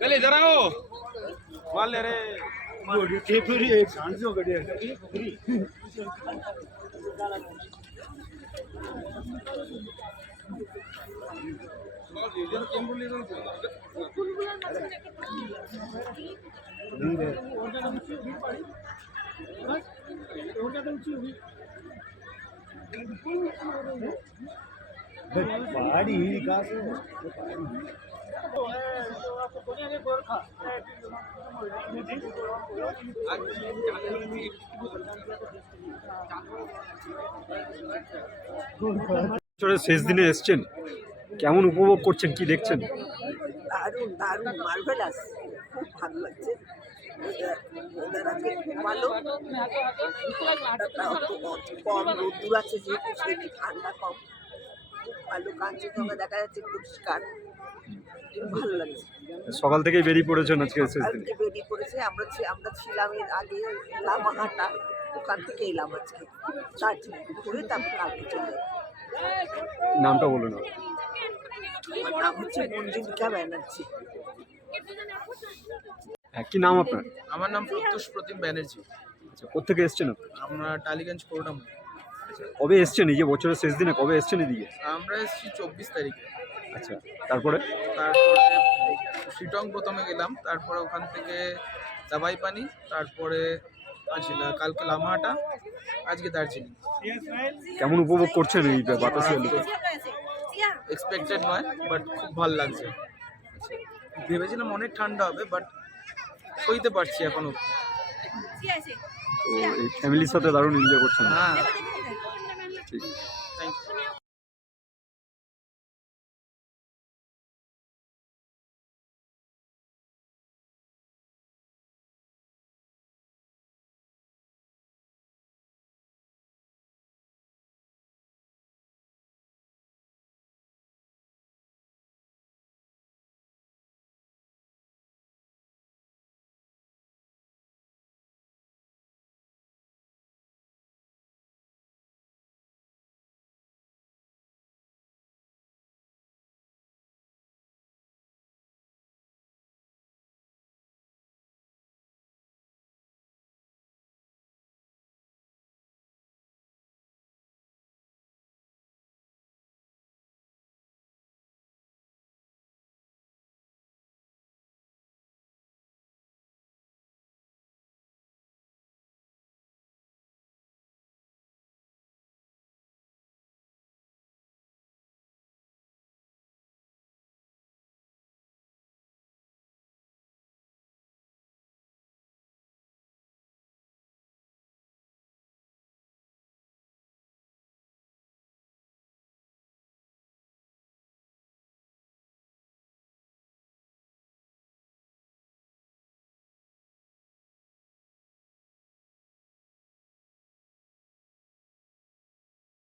चले जरा हो माल ले रे पहाड़ी विकास है শেষ দিনে এসছেন, কেমন উপভোগ করছেন, কি দেখছেন? দারুণ দারুণ মার্ভেলাস, খুব ভালো লাগছে। ওদের আজকে খুব ভালো, কম রোদ্দুর আছে যেহেতু সেহেতু ঠান্ডা কম, খুব ভালো। কাঞ্চনজঙ্ঘা দেখা যাচ্ছে পরিষ্কার, খুব ভালো লাগছে। সকাল থেকেই বেরিয়ে পড়েছেন আজকে শেষ দিনে? কালকে বেরিয়ে পড়েছে, আমরা ছিলাম এর আগে লামাহাটা, ওখান থেকে এলাম আজকে দার্জিলিং ঘুরে, তারপর কালকে চলে যাবো। নামটা বলুন। আমার নাম হচ্ছে মঞ্জুলিকা ব্যানার্জি। হ্যাঁ, কি নাম আপনার? আমার নাম প্রত্যুষ প্রতিম ব্যানার্জি। আচ্ছা, কোথেকে এসছেন আপনি? আমরা টালিগঞ্জ কোরডাম। কবে এসছেন? এই যে বছরের শেষ দিনে কবে এসছেন এদিকে? আমরা এসেছি 24 তারিখে। আচ্ছা, তারপরে শিটং প্রথমে গেলাম, তারপরে ওখান থেকে দাবাই পানি, তারপরে কালকে লামাহাটা, আজকে দার্জিলিং। কেমন উপভোগ করছেন এই বাতাসে? এক্সপেক্টেড নয়, বাট খুব ভালো লাগছে। ভেবেছিলাম অনেক ঠান্ডা হবে, বাট সইতে পারছি এখনো। তো এই ফ্যামিলির সাথে দারুণ এনজয় করছেন। হ্যাঁ, ঠিক।